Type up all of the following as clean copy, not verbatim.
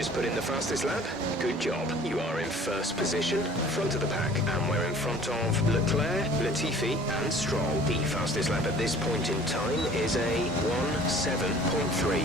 just put in the fastest lap? Good job. You are in first position, front of the pack, and we're in front of Leclerc, Latifi, and Stroll. The fastest lap at this point in time is a 1:7.3.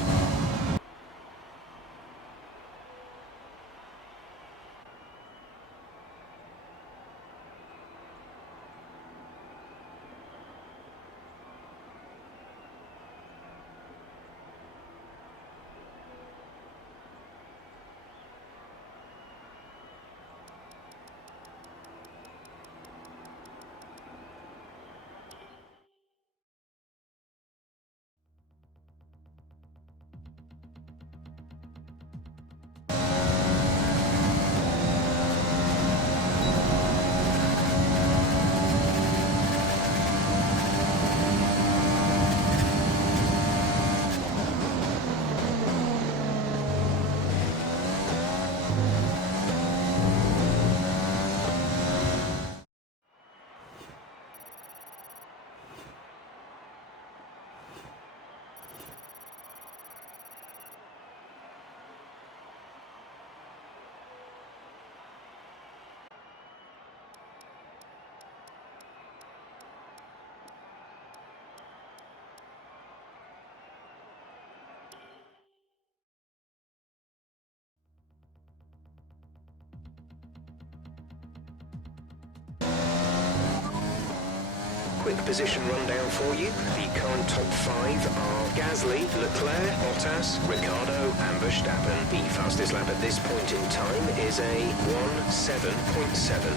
Quick position rundown for you. The current top 5 are Gasly, Leclerc, Bottas, Ricciardo and Verstappen. The fastest lap at this point in time is a 1:7.7.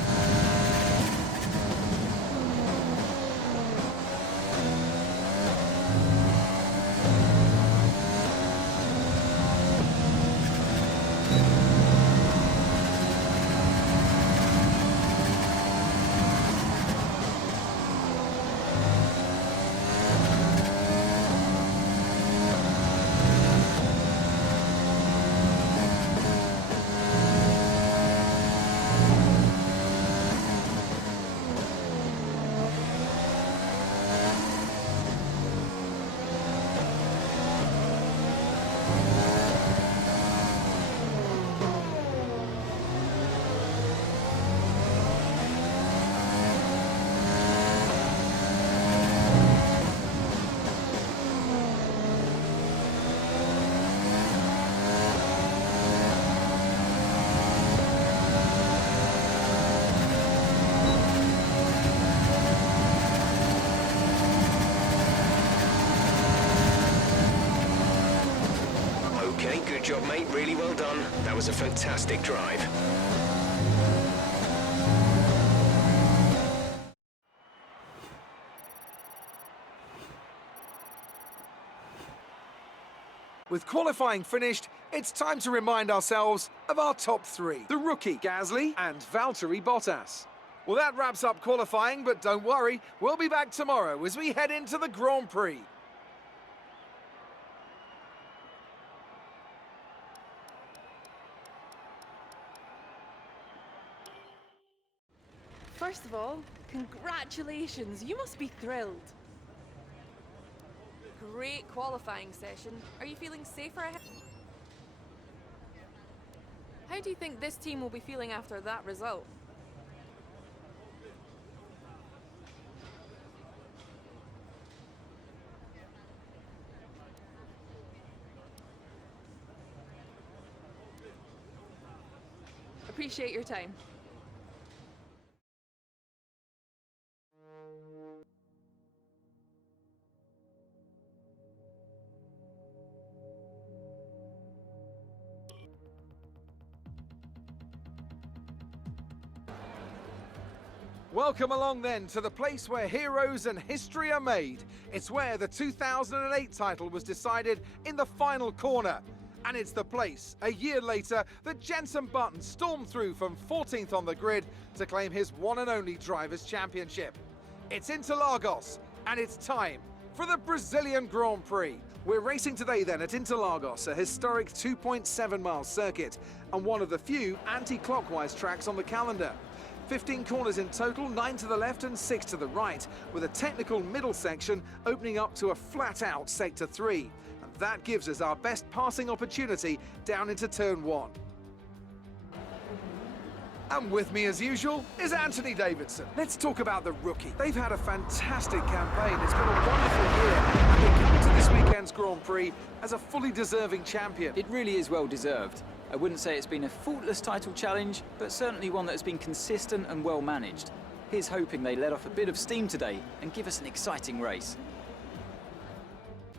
Okay, good job, mate. Really well done. That was a fantastic drive. With qualifying finished, it's time to remind ourselves of our top 3. The rookie, Gasly, and Valtteri Bottas. Well, that wraps up qualifying, but don't worry, we'll be back tomorrow as we head into the Grand Prix. First of all, congratulations, you must be thrilled. Great qualifying session. Are you feeling safer ahead? How do you think this team will be feeling after that result? Appreciate your time. Welcome along then to the place where heroes and history are made. It's where the 2008 title was decided in the final corner. And it's the place, a year later, that Jenson Button stormed through from 14th on the grid to claim his one and only Drivers' Championship. It's Interlagos, and it's time for the Brazilian Grand Prix. We're racing today then at Interlagos, a historic 2.7-mile circuit, and one of the few anti-clockwise tracks on the calendar. 15 corners in total, 9 to the left and 6 to the right, with a technical middle section opening up to a flat-out Sector 3. And That gives us our best passing opportunity down into turn 1. And with me as usual is Anthony Davidson. Let's talk about the rookie. They've had a fantastic campaign. It's been a wonderful year, and they're coming to this weekend's Grand Prix as a fully deserving champion. It really is well deserved. I wouldn't say it's been a faultless title challenge, but certainly one that has been consistent and well managed. Here's hoping they let off a bit of steam today and give us an exciting race.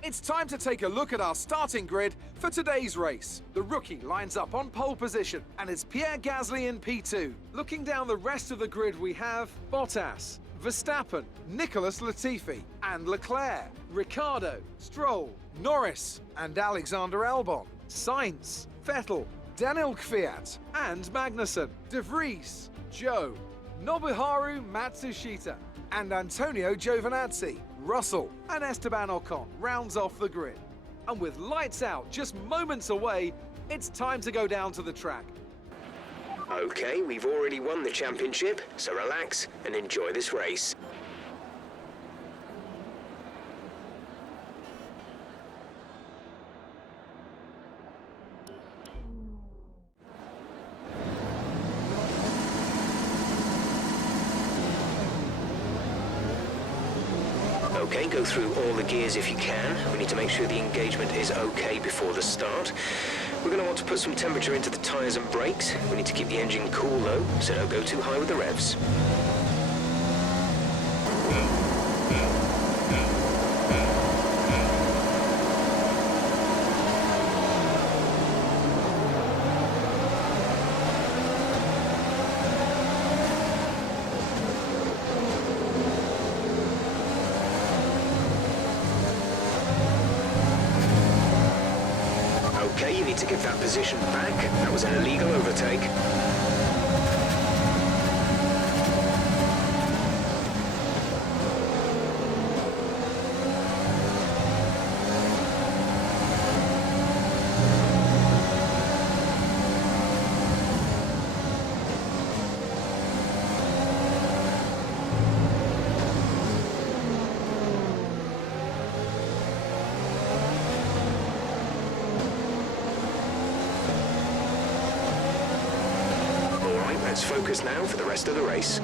It's time to take a look at our starting grid for today's race. The rookie lines up on pole position, and it's Pierre Gasly in P2. Looking down the rest of the grid, we have Bottas, Verstappen, Nicholas Latifi, and Leclerc, Ricciardo, Stroll, Norris, and Alexander Albon, Sainz, Vettel, Daniel Kvyat, and Magnussen, De Vries, Zhou, Nobuharu Matsushita, and Antonio Giovinazzi. Russell and Esteban Ocon rounds off the grid. And with lights out just moments away, it's time to go down to the track. Okay, we've already won the championship, so relax and enjoy this race. Okay, go through all the gears if you can. We need to make sure the engagement is okay before the start. We're going to want to put some temperature into the tyres and brakes. We need to keep the engine cool though, so don't go too high with the revs. Okay, you need to give that position back. That was an illegal overtake. Let's focus now for the rest of the race.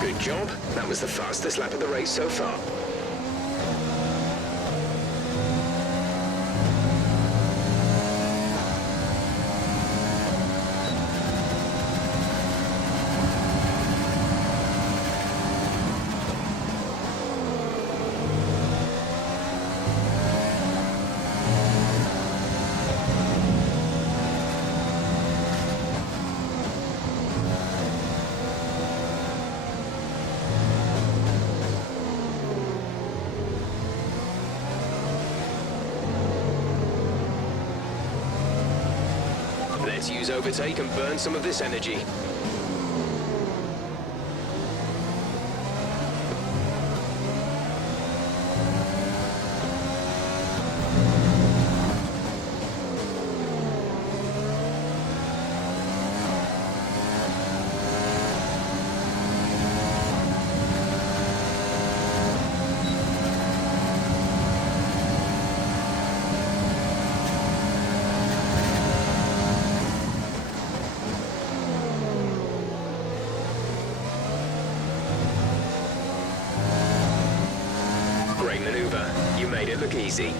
Good job. That was the fastest lap of the race so far. Let's use overtake and burn some of this energy. it look easy.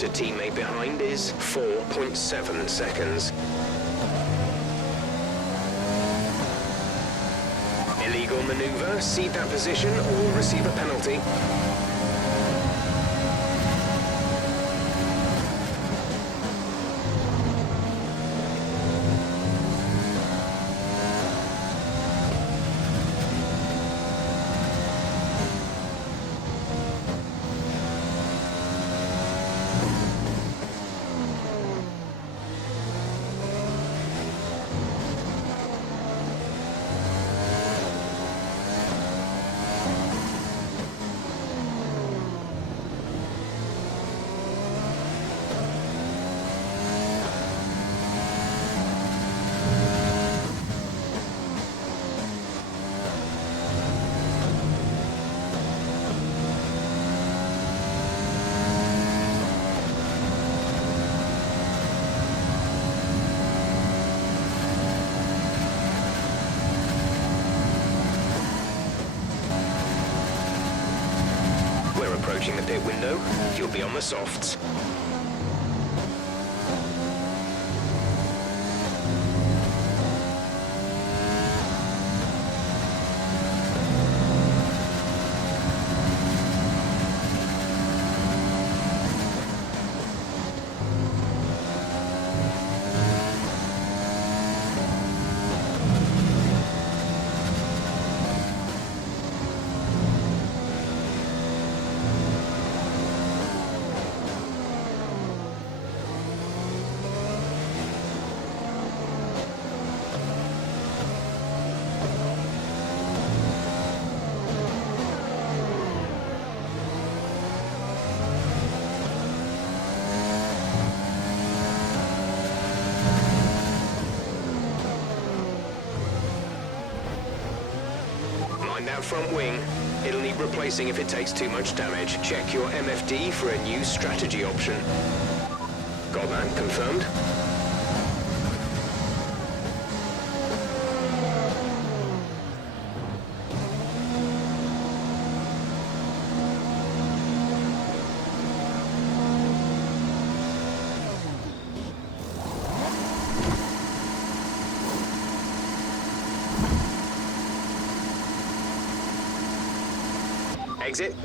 To teammate behind is 4.7 seconds. Illegal maneuver, cede that position or receive a penalty. Approaching the pit window, you'll be on the softs. That front wing. It'll need replacing if it takes too much damage. Check your MFD for a new strategy option. Got that confirmed?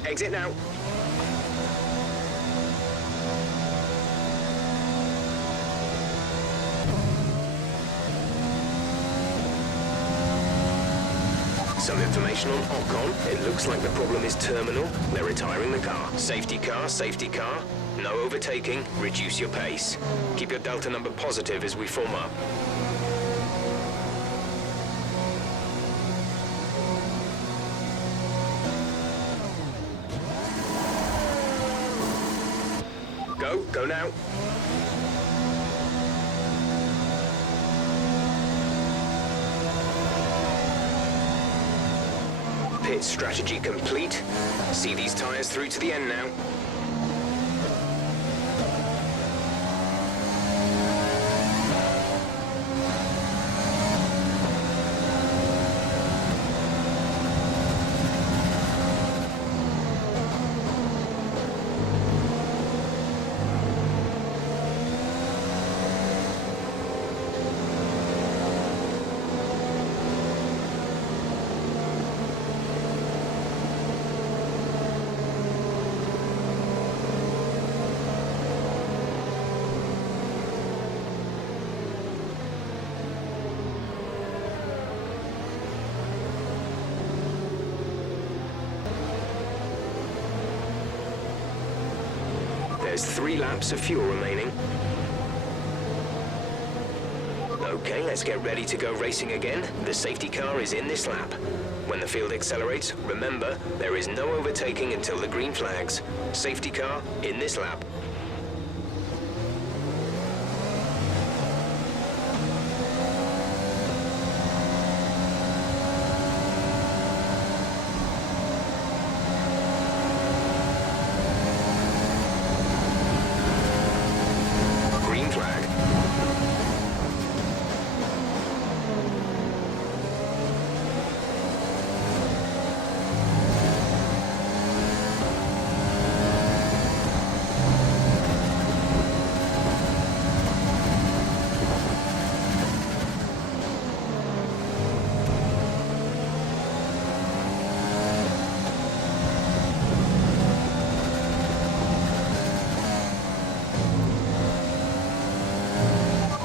Exit now. Some information on Ocon. It looks like the problem is terminal. They're retiring the car. Safety car, safety car. No overtaking. Reduce your pace. Keep your delta number positive as we form up. Go now. Pit strategy complete. See these tyres through to the end now. There's 3 laps of fuel remaining. Okay, let's get ready to go racing again. The safety car is in this lap. When the field accelerates, remember, there is no overtaking until the green flags. Safety car in this lap.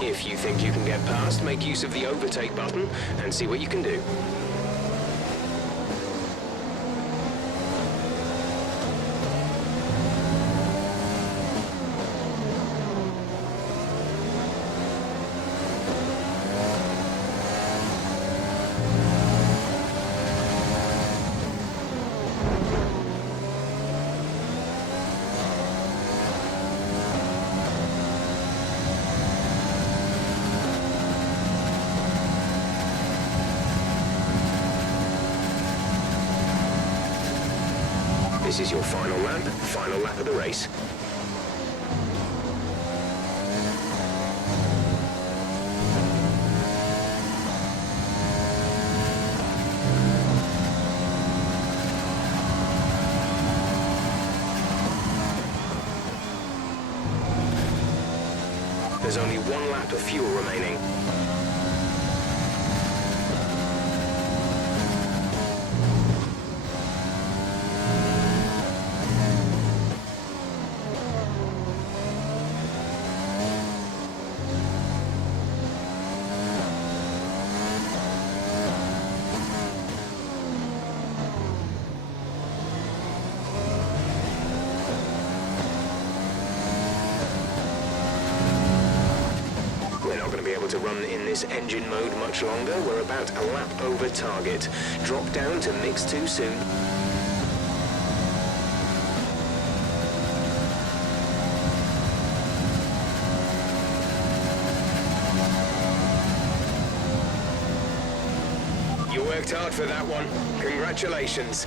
If you think you can get past, make use of the overtake button and see what you can do. This is your final lap of the race. There's only 1 lap of fuel remaining. To run in this engine mode much longer. We're about a lap over target. Drop down to mix too soon. You worked hard for that one. Congratulations.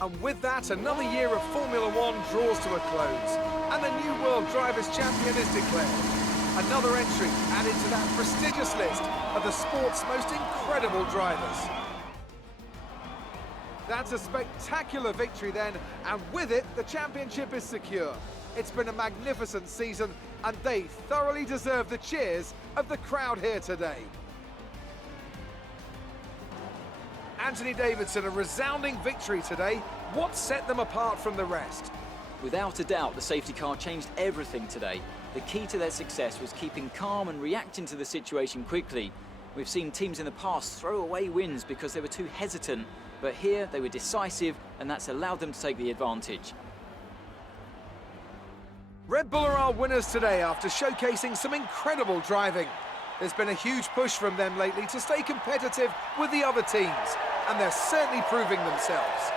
And with that, another year of Formula One draws to a close, and the new World Drivers' Champion is declared. Another entry added to that prestigious list of the sport's most incredible drivers. That's a spectacular victory then, and with it, the championship is secure. It's been a magnificent season, and they thoroughly deserve the cheers of the crowd here today. Anthony Davidson, a resounding victory today. What set them apart from the rest? Without a doubt, the safety car changed everything today. The key to their success was keeping calm and reacting to the situation quickly. We've seen teams in the past throw away wins because they were too hesitant, but here they were decisive, and that's allowed them to take the advantage. Red Bull are our winners today after showcasing some incredible driving. There's been a huge push from them lately to stay competitive with the other teams, and they're certainly proving themselves.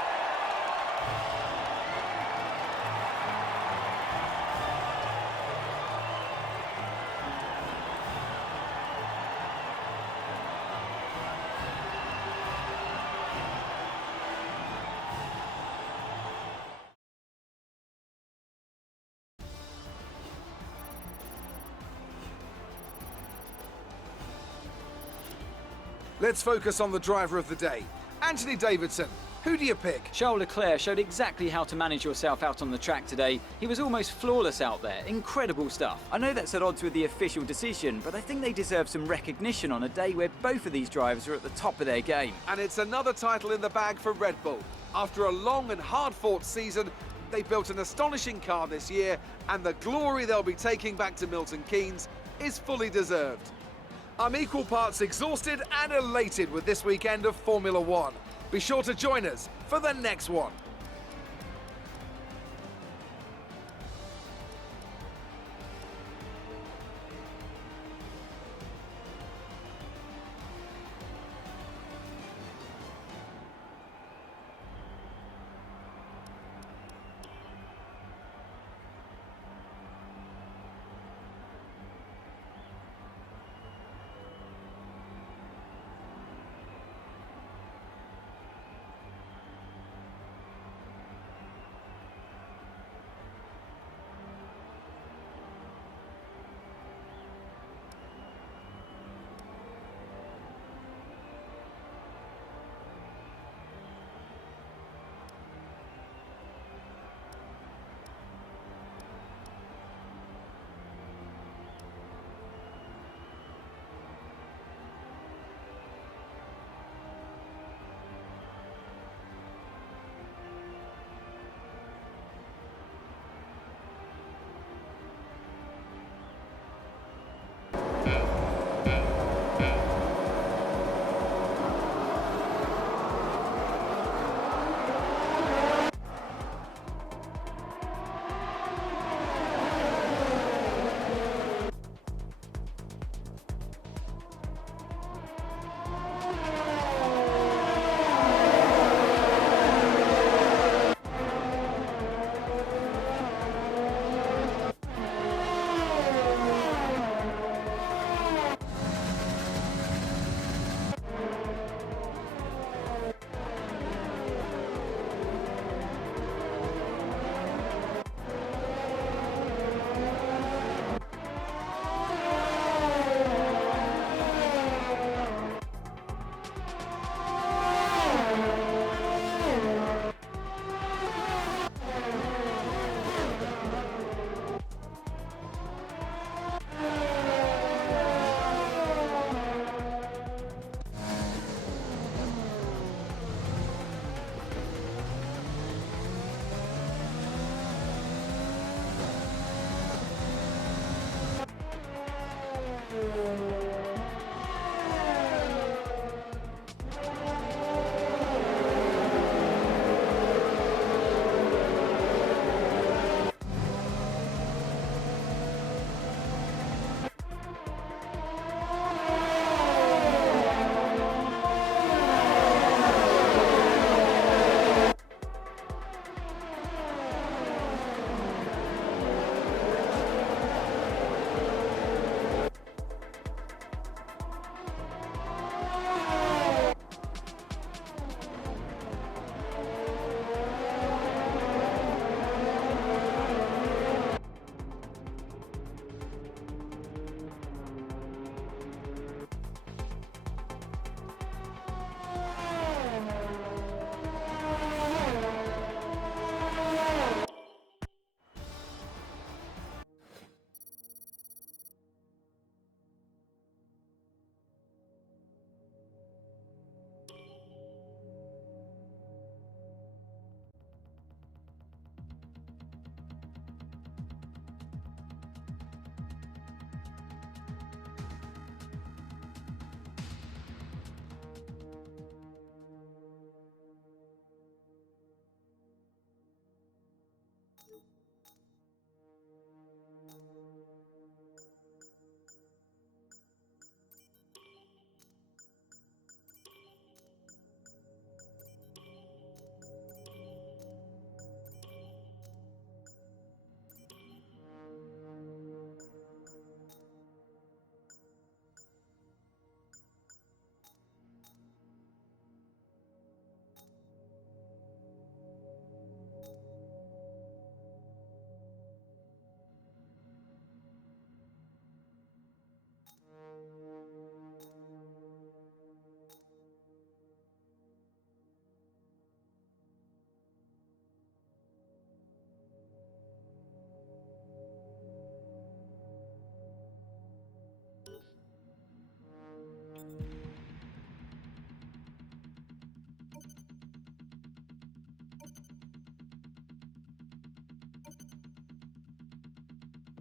Let's focus on the driver of the day. Anthony Davidson, who do you pick? Charles Leclerc showed exactly how to manage yourself out on the track today. He was almost flawless out there. Incredible stuff. I know that's at odds with the official decision, but I think they deserve some recognition on a day where both of these drivers are at the top of their game. And it's another title in the bag for Red Bull. After a long and hard-fought season, they built an astonishing car this year, and the glory they'll be taking back to Milton Keynes is fully deserved. I'm equal parts exhausted and elated with this weekend of Formula One. Be sure to join us for the next one.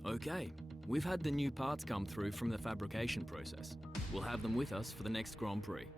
Okay, we've had the new parts come through from the fabrication process. We'll have them with us for the next Grand Prix.